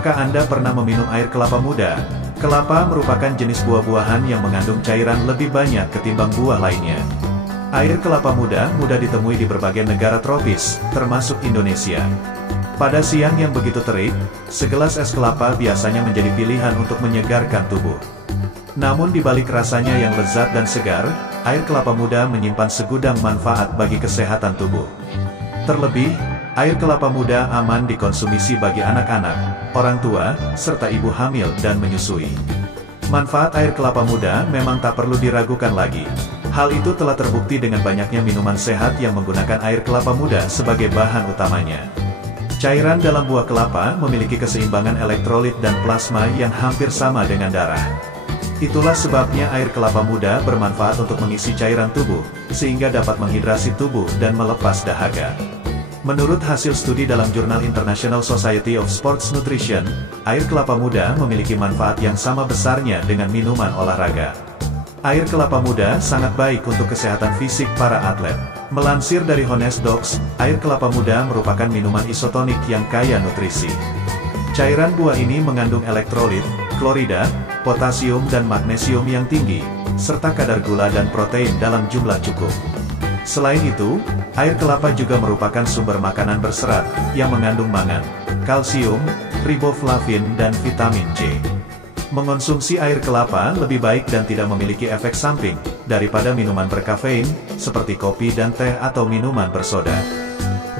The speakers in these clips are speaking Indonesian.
Apakah Anda pernah meminum air kelapa muda? Kelapa merupakan jenis buah-buahan yang mengandung cairan lebih banyak ketimbang buah lainnya. Air kelapa muda mudah ditemui di berbagai negara tropis, termasuk Indonesia. Pada siang yang begitu terik, segelas es kelapa biasanya menjadi pilihan untuk menyegarkan tubuh. Namun di balik rasanya yang lezat dan segar, air kelapa muda menyimpan segudang manfaat bagi kesehatan tubuh. Terlebih, air kelapa muda aman dikonsumsi bagi anak-anak, orang tua, serta ibu hamil dan menyusui. Manfaat air kelapa muda memang tak perlu diragukan lagi. Hal itu telah terbukti dengan banyaknya minuman sehat yang menggunakan air kelapa muda sebagai bahan utamanya. Cairan dalam buah kelapa memiliki keseimbangan elektrolit dan plasma yang hampir sama dengan darah. Itulah sebabnya air kelapa muda bermanfaat untuk mengisi cairan tubuh, sehingga dapat menghidrasi tubuh dan melepas dahaga. Menurut hasil studi dalam jurnal International Society of Sports Nutrition, air kelapa muda memiliki manfaat yang sama besarnya dengan minuman olahraga. Air kelapa muda sangat baik untuk kesehatan fisik para atlet. Melansir dari Honest Docs, air kelapa muda merupakan minuman isotonik yang kaya nutrisi. Cairan buah ini mengandung elektrolit, klorida, potasium dan magnesium yang tinggi, serta kadar gula dan protein dalam jumlah cukup. Selain itu, air kelapa juga merupakan sumber makanan berserat, yang mengandung mangan, kalsium, riboflavin dan vitamin C. Mengonsumsi air kelapa lebih baik dan tidak memiliki efek samping, daripada minuman berkafein, seperti kopi dan teh atau minuman bersoda.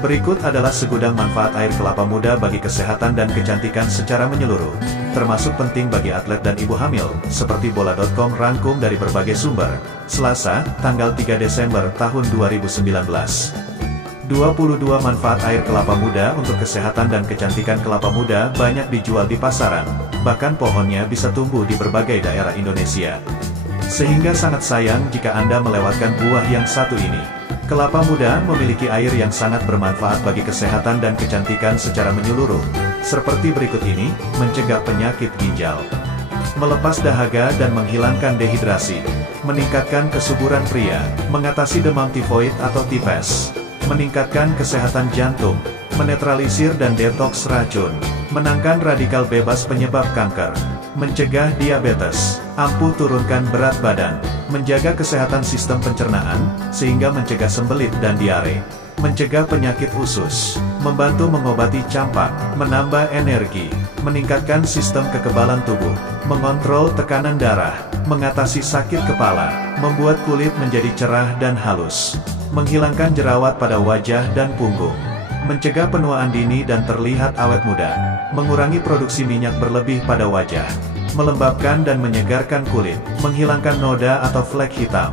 Berikut adalah segudang manfaat air kelapa muda bagi kesehatan dan kecantikan secara menyeluruh, termasuk penting bagi atlet dan ibu hamil, seperti bola.com rangkum dari berbagai sumber, Selasa, tanggal 3 Desember tahun 2019. 22 manfaat air kelapa muda untuk kesehatan dan kecantikan. Kelapa muda banyak dijual di pasaran, bahkan pohonnya bisa tumbuh di berbagai daerah Indonesia. Sehingga sangat sayang jika Anda melewatkan buah yang satu ini. Kelapa muda memiliki air yang sangat bermanfaat bagi kesehatan dan kecantikan secara menyeluruh, seperti berikut ini: mencegah penyakit ginjal, melepas dahaga dan menghilangkan dehidrasi, meningkatkan kesuburan pria, mengatasi demam tifoid atau tipes, meningkatkan kesehatan jantung, menetralisir dan detoks racun, menangkan radikal bebas penyebab kanker, mencegah diabetes, ampuh turunkan berat badan, menjaga kesehatan sistem pencernaan, sehingga mencegah sembelit dan diare, mencegah penyakit usus, membantu mengobati campak, menambah energi, meningkatkan sistem kekebalan tubuh, mengontrol tekanan darah, mengatasi sakit kepala, membuat kulit menjadi cerah dan halus, menghilangkan jerawat pada wajah dan punggung, mencegah penuaan dini dan terlihat awet muda, mengurangi produksi minyak berlebih pada wajah, melembabkan dan menyegarkan kulit, menghilangkan noda atau flek hitam.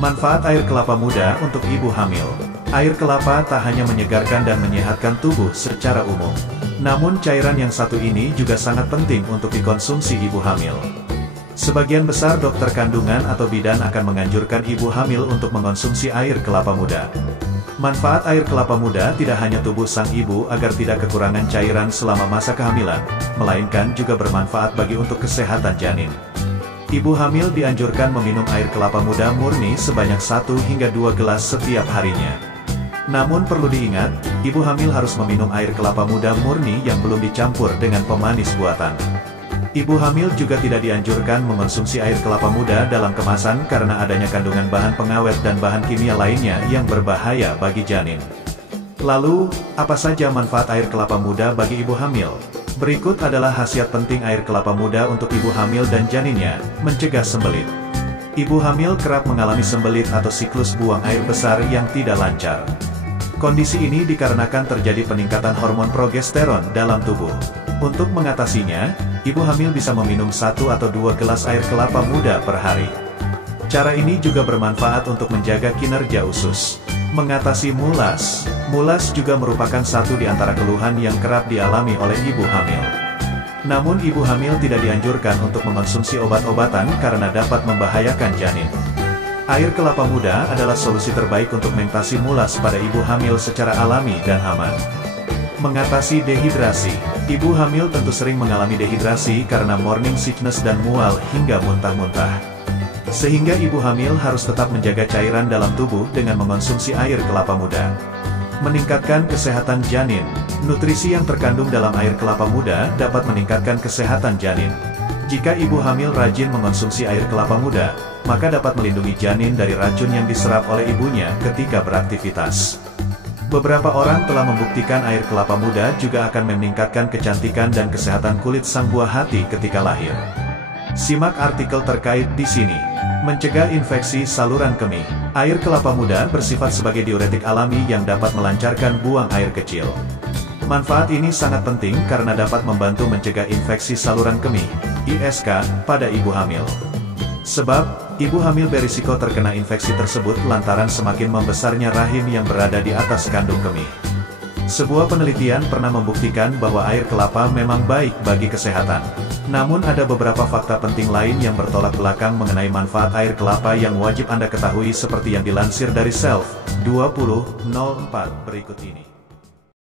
Manfaat air kelapa muda untuk ibu hamil. Air kelapa tak hanya menyegarkan dan menyehatkan tubuh secara umum, namun cairan yang satu ini juga sangat penting untuk dikonsumsi ibu hamil. Sebagian besar dokter kandungan atau bidan akan menganjurkan ibu hamil untuk mengonsumsi air kelapa muda. Manfaat air kelapa muda tidak hanya tubuh sang ibu agar tidak kekurangan cairan selama masa kehamilan, melainkan juga bermanfaat bagi untuk kesehatan janin. Ibu hamil dianjurkan meminum air kelapa muda murni sebanyak 1 hingga 2 gelas setiap harinya. Namun perlu diingat, ibu hamil harus meminum air kelapa muda murni yang belum dicampur dengan pemanis buatan. Ibu hamil juga tidak dianjurkan mengonsumsi air kelapa muda dalam kemasan karena adanya kandungan bahan pengawet dan bahan kimia lainnya yang berbahaya bagi janin. Lalu, apa saja manfaat air kelapa muda bagi ibu hamil? Berikut adalah khasiat penting air kelapa muda untuk ibu hamil dan janinnya: mencegah sembelit. Ibu hamil kerap mengalami sembelit atau siklus buang air besar yang tidak lancar. Kondisi ini dikarenakan terjadi peningkatan hormon progesteron dalam tubuh. Untuk mengatasinya, ibu hamil bisa meminum 1 atau 2 gelas air kelapa muda per hari. Cara ini juga bermanfaat untuk menjaga kinerja usus. Mengatasi mulas. Mulas juga merupakan satu di antara keluhan yang kerap dialami oleh ibu hamil. Namun ibu hamil tidak dianjurkan untuk mengonsumsi obat-obatan karena dapat membahayakan janin. Air kelapa muda adalah solusi terbaik untuk mengatasi mulas pada ibu hamil secara alami dan aman. Mengatasi dehidrasi. Ibu hamil tentu sering mengalami dehidrasi karena morning sickness dan mual hingga muntah-muntah. Sehingga ibu hamil harus tetap menjaga cairan dalam tubuh dengan mengonsumsi air kelapa muda. Meningkatkan kesehatan janin. Nutrisi yang terkandung dalam air kelapa muda dapat meningkatkan kesehatan janin. Jika ibu hamil rajin mengonsumsi air kelapa muda, maka dapat melindungi janin dari racun yang diserap oleh ibunya ketika beraktivitas. Beberapa orang telah membuktikan air kelapa muda juga akan meningkatkan kecantikan dan kesehatan kulit sang buah hati ketika lahir. Simak artikel terkait di sini. Mencegah infeksi saluran kemih. Air kelapa muda bersifat sebagai diuretik alami yang dapat melancarkan buang air kecil. Manfaat ini sangat penting karena dapat membantu mencegah infeksi saluran kemih, ISK, pada ibu hamil. Sebab, ibu hamil berisiko terkena infeksi tersebut lantaran semakin membesarnya rahim yang berada di atas kandung kemih. Sebuah penelitian pernah membuktikan bahwa air kelapa memang baik bagi kesehatan. Namun ada beberapa fakta penting lain yang bertolak belakang mengenai manfaat air kelapa yang wajib Anda ketahui seperti yang dilansir dari Self 2004 berikut ini.